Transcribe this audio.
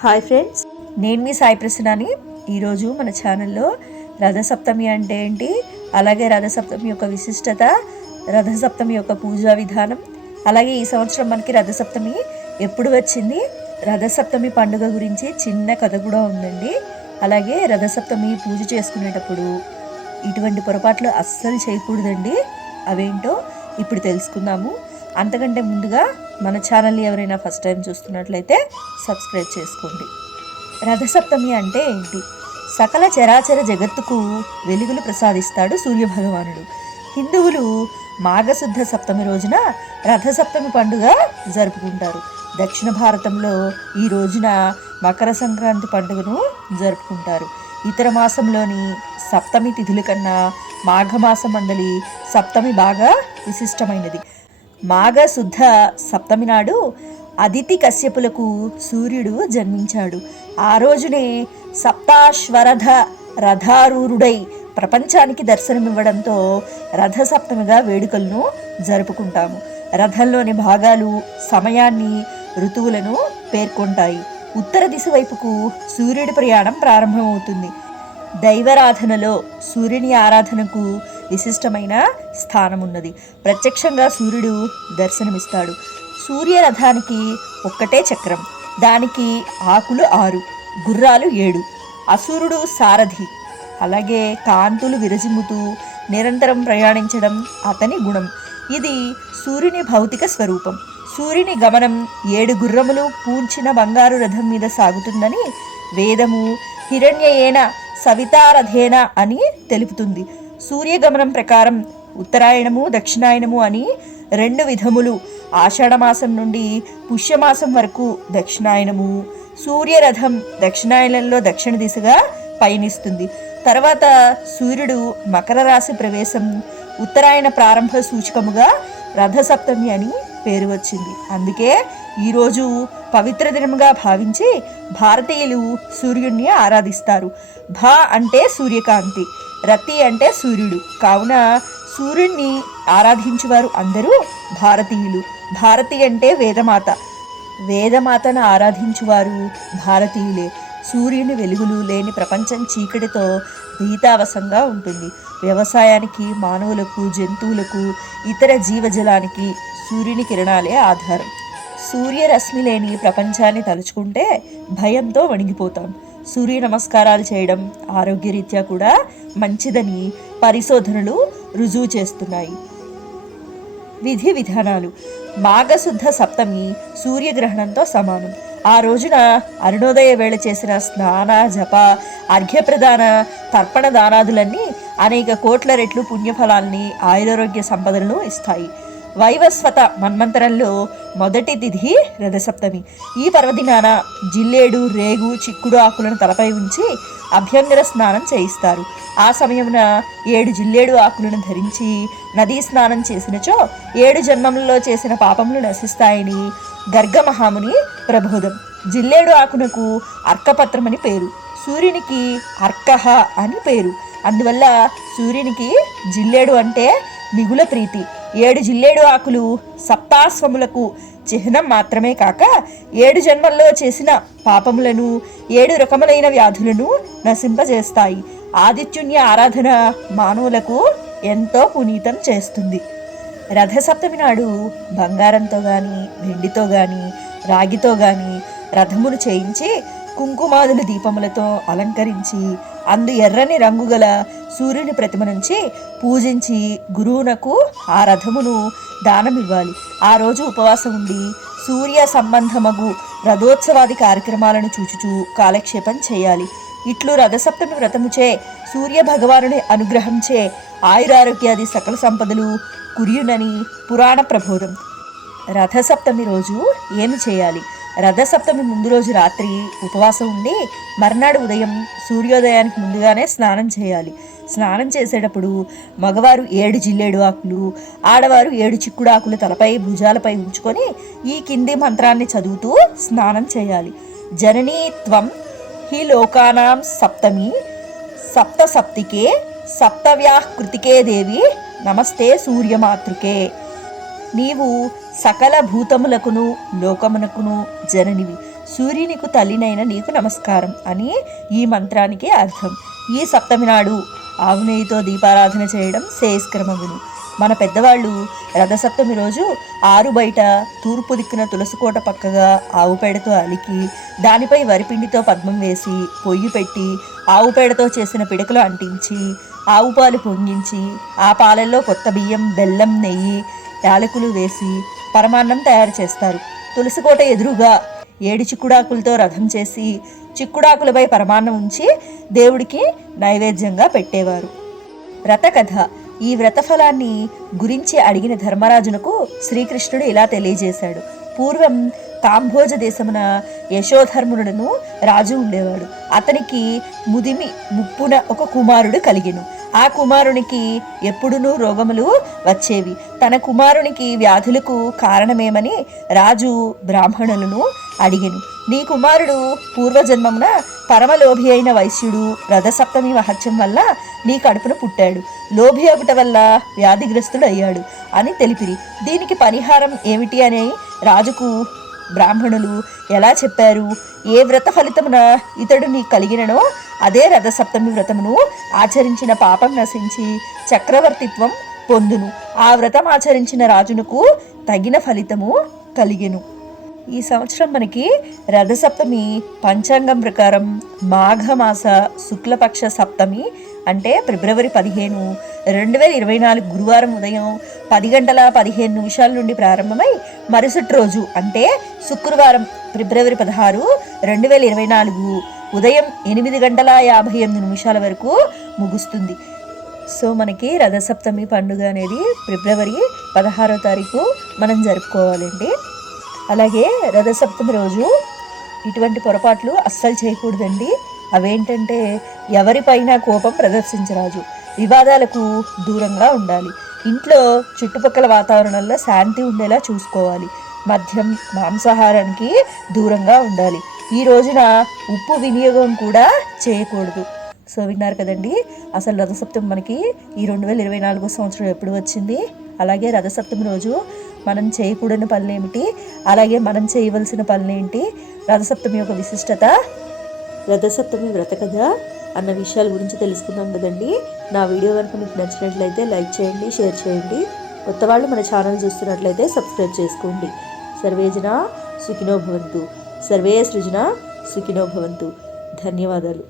Hi friends, నేను మీ సాయి ప్రసన్నాని. ఈరోజు మన ఛానల్లో రథసప్తమి అంటే ఏంటి, అలాగే రథసప్తమి యొక్క విశిష్టత, రథసప్తమి యొక్క పూజా విధానం, అలాగే ఈ సంవత్సరం మనకి రథసప్తమి ఎప్పుడు వచ్చింది, రథసప్తమి పండుగ గురించి చిన్న కథ కూడా ఉందండి. అలాగే రథసప్తమి పూజ చేసుకునేటప్పుడు ఇటువంటి పొరపాట్లు అస్సలు చేయకూడదండి. అవేంటో ఇప్పుడు తెలుసుకుందాము. అంతకంటే ముందుగా మన ఛానల్ని ఎవరైనా ఫస్ట్ టైం చూస్తున్నట్లయితే సబ్స్క్రైబ్ చేసుకోండి. రథసప్తమి అంటే ఏంటి? సకల చరాచర జగత్తుకు వెలుగులు ప్రసాదిస్తాడు సూర్యభగవానుడు. హిందువులు మాఘశుద్ధ సప్తమి రోజున రథసప్తమి పండుగ జరుపుకుంటారు. దక్షిణ భారతంలో ఈ రోజున మకర సంక్రాంతి పండుగను జరుపుకుంటారు. ఇతర మాసంలోని సప్తమి తిథుల కన్నా మాఘమాసం మందలి సప్తమి బాగా విశిష్టమైనది. మాఘశుద్ధ సప్తమి నాడు అదితి కశ్యపులకు సూర్యుడు జన్మించాడు. ఆ రోజునే సప్తాశ్వరథ రథారూరుడై ప్రపంచానికి దర్శనమివ్వడంతో రథసప్తమిగా వేడుకలను జరుపుకుంటాము. రథంలోని భాగాలు సమయాన్ని, ఋతువులను పేర్కొంటాయి. ఉత్తర దిశ వైపుకు సూర్యుడి ప్రయాణం ప్రారంభమవుతుంది. దైవారాధనలో సూర్యుని ఆరాధనకు విశిష్టమైన స్థానం ఉన్నది. ప్రత్యక్షంగా సూర్యుడు దర్శనమిస్తాడు. సూర్యరథానికి ఒక్కటే చక్రం, దానికి ఆకులు 6, గుర్రాలు 7. అసురుడు సారథి. అలాగే కాంతులు విరజిమ్ముతూ నిరంతరం ప్రయాణించడం అతని గుణం. ఇది సూర్యుని భౌతిక స్వరూపం. సూర్యుని గమనం 7 గుర్రములు పూంచిన బంగారు రథం మీద సాగుతుందని వేదము హిరణ్యయేన సవితారథేన అని తెలుపుతుంది. సూర్యగమనం ప్రకారం ఉత్తరాయణము, దక్షిణాయనము అని 2 విధములు. ఆషాఢమాసం నుండి పుష్యమాసం వరకు దక్షిణాయనము. సూర్యరథం దక్షిణాయనంలో దక్షిణ దిశగా పయనిస్తుంది. తర్వాత సూర్యుడు మకర రాశి ప్రవేశం ఉత్తరాయణ ప్రారంభ సూచకముగా రథసప్తమి అని పేరు వచ్చింది. అందుకే ఈరోజు పవిత్ర దినముగా భావించి భారతీయులు సూర్యుడిని ఆరాధిస్తారు. భా అంటే సూర్యకాంతి, రతి అంటే సూర్యుడు. కావున సూర్యుడిని ఆరాధించేవారు అందరూ భారతీయులు. భారతి అంటే వేదమాత. వేదమాతను ఆరాధించువారు భారతీయులే. సూర్యుని వెలుగులు లేని ప్రపంచం చీకటితో భీతావసంగా ఉంటుంది. వ్యవసాయానికి, మానవులకు, జంతువులకు, ఇతర జీవజలానికి సూర్యుని కిరణాలే ఆధారం. సూర్యరశ్మి లేని ప్రపంచాన్ని తలుచుకుంటే భయంతో వణిగిపోతాం. సూర్య నమస్కారాలు చేయడం ఆరోగ్యరీత్యా కూడా మంచిదని పరిశోధనలు రుజువు చేస్తున్నాయి. విధి విధానాలు. మాఘశుద్ధ సప్తమి సూర్యగ్రహణంతో సమానం. ఆ రోజున అరుణోదయ వేళ చేసిన స్నాన, జప, అర్ఘ్యప్రదాన, తర్పణ దానాదులన్నీ అనేక కోట్ల రెట్లు పుణ్యఫలాల్ని, ఆయురారోగ్య సంపదలను ఇస్తాయి. వైవస్వత మన్వంతరంలో మొదటి తిథి రథసప్తమి. ఈ పర్వదినాన జిల్లేడు, రేగు, చిక్కుడు ఆకులను తలపై ఉంచి అభ్యంగర స్నానం చేయిస్తారు. ఆ సమయమున 7 జిల్లేడు ఆకులను ధరించి నదీ స్నానం చేసినచో 7 జన్మములలో చేసిన పాపములు నశిస్తాయని గర్గమహాముని ప్రబోధం. జిల్లేడు ఆకునకు అర్కపత్రమని పేరు. సూర్యునికి అర్కహ అని పేరు. అందువల్ల సూర్యునికి జిల్లేడు అంటే మిగుల ప్రీతి. 7 జిల్లేడు ఆకులు సప్తాశ్వములకు చిహ్నం మాత్రమే కాక 7 జన్మల్లో చేసిన పాపములను, 7 రకములైన వ్యాధులను నశింపజేస్తాయి. ఆదిత్యుని ఆరాధన మానవులకు ఎంతో పునీతం చేస్తుంది. రథసప్తమి నాడు బంగారంతో కానీ, వెండితో కానీ, రాగితో కానీ రథమును చేయించి కుంకుమాదుల దీపములతో అలంకరించి అందు ఎర్రని రంగు గల సూర్యుని ప్రతిమ నుంచి పూజించి గురువునకు ఆ రథమును దానమివ్వాలి. ఆ రోజు ఉపవాసం ఉండి సూర్య సంబంధమగు రథోత్సవాది కార్యక్రమాలను చూచుచూ కాలక్షేపం చేయాలి. ఇట్లు రథసప్తమి వ్రతముచే సూర్య భగవానుని అనుగ్రహంచే ఆయురారోగ్యాది సకల సంపదలు కురియునని పురాణ ప్రబోధం. రథసప్తమి రోజు ఏమి చేయాలి? రథసప్తమి ముందు రోజు రాత్రి ఉపవాసం ఉండి మర్నాడు ఉదయం సూర్యోదయానికి ముందుగానే స్నానం చేయాలి. స్నానం చేసేటప్పుడు మగవారు 7 జిల్లేడు ఆకులు, ఆడవారు 7 చిక్కుడు ఆకులు తలపై, భుజాలపై ఉంచుకొని ఈ కింది మంత్రాన్ని చదువుతూ స్నానం చేయాలి. జననీ త్వం హి లోకానాం సప్తమి సప్త సప్తికే సప్తవ్యాకృతికే దేవి నమస్తే సూర్యమాతృకే. నీవు సకల భూతములకును లోకమునకును జననివి. సూర్యునికి తల్లినైన నీకు నమస్కారం అని ఈ మంత్రానికి అర్థం. ఈ సప్తమి నాడు ఆవు నెయ్యితో దీపారాధన చేయడం శ్రేయస్కరమగును. మన పెద్దవాళ్ళు రథసప్తమి రోజు ఆరు బయట తూర్పు దిక్కున తులసికోట పక్కగా ఆవు పేడతో అలికి దానిపై వరిపిండితో పద్మం వేసి పొయ్యి పెట్టి ఆవు పేడతో చేసిన పిడకలు అంటించి ఆవు పాలు పొంగించి ఆ పాలల్లో కొత్త బియ్యం, బెల్లం, నెయ్యి, యాలకులు వేసి పరమాన్నం తయారు చేస్తారు. తులసికోట ఎదురుగా 7 చిక్కుడాకులతో రథం చేసి చిక్కుడాకులపై పరమాన్నం ఉంచి దేవుడికి నైవేద్యంగా పెట్టేవారు. వ్రతకథ. ఈ వ్రతఫలాన్ని గురించి అడిగిన ధర్మరాజునకు శ్రీకృష్ణుడు ఇలా తెలియజేశాడు. పూర్వం కాంభోజ దేశమున యశోధర్మునుడను రాజు ఉండేవాడు. అతనికి ముదిమి ముప్పున ఒక కుమారుడు కలిగెను. ఆ కుమారునికి ఎప్పుడునూ రోగములు వచ్చేవి. తన కుమారునికి వ్యాధులకు కారణమేమని రాజు బ్రాహ్మణులను అడిగెను. నీ కుమారుడు పూర్వజన్మమున పరమలోభి అయిన వైశ్యుడు రథసప్తమి మహత్యం వల్ల నీ కడుపున పుట్టాడు. లోభి ఒకట వల్ల వ్యాధిగ్రస్తుడు అయ్యాడు అని తెలిపిరి. దీనికి పరిహారం ఏమిటి అని రాజుకు బ్రాహ్మణులు ఎలా చెప్పారు? ఏ వ్రత ఫలితమున ఇతడు నీ కలిగిననో అదే రథసప్తమి వ్రతమును ఆచరించిన పాపం నశించి చక్రవర్తిత్వం పొందును. ఆ వ్రతం ఆచరించిన రాజునకు తగిన ఫలితము కలిగెను. ఈ సంవత్సరం మనకి రథసప్తమి పంచాంగం ప్రకారం మాఘమాస శుక్లపక్ష సప్తమి అంటే ఫిబ్రవరి 15, 2024 గురువారం ఉదయం 10:15 నుండి ప్రారంభమై మరుసటి రోజు అంటే శుక్రవారం ఫిబ్రవరి 16, 2024 ఉదయం 8:58 వరకు ముగుస్తుంది. సో మనకి రథసప్తమి పండుగ అనేది ఫిబ్రవరి 16వ తారీఖు మనం జరుపుకోవాలండి. అలాగే రథసప్తమి రోజు ఇటువంటి పొరపాట్లు అస్సలు చేయకూడదండి. అవేంటంటే ఎవరిపైన కోపం ప్రదర్శించరాదు, వివాదాలకు దూరంగా ఉండాలి, ఇంట్లో చుట్టుపక్కల వాతావరణంలో శాంతి ఉండేలా చూసుకోవాలి, మద్యం, మాంసాహారానికి దూరంగా ఉండాలి. ఈ రోజున ఉప్పు వినియోగం కూడా చేయకూడదు. సో విన్నారు కదండి, అసలు రథసప్తమి మనకి ఈ 2024 సంవత్సరం ఎప్పుడు వచ్చింది, అలాగే రథసప్తమి రోజు మనం చేయకూడని పనులేమిటి, అలాగే మనం చేయవలసిన పనులేంటి, రథసప్తమి యొక్క విశిష్టత, రథసప్తమి వ్రతకథ అన్న విషయాల గురించి తెలుసుకుందాం కదండి. నా వీడియో కనుక మీకు నచ్చినట్లయితే లైక్ చేయండి, షేర్ చేయండి. కొత్త వాళ్ళు మన ఛానల్ చూస్తున్నట్లయితే సబ్స్క్రైబ్ చేసుకోండి. సర్వే జన సుఖినో భవంతు. సర్వే సృజన సుఖినో భవంతు. ధన్యవాదాలు.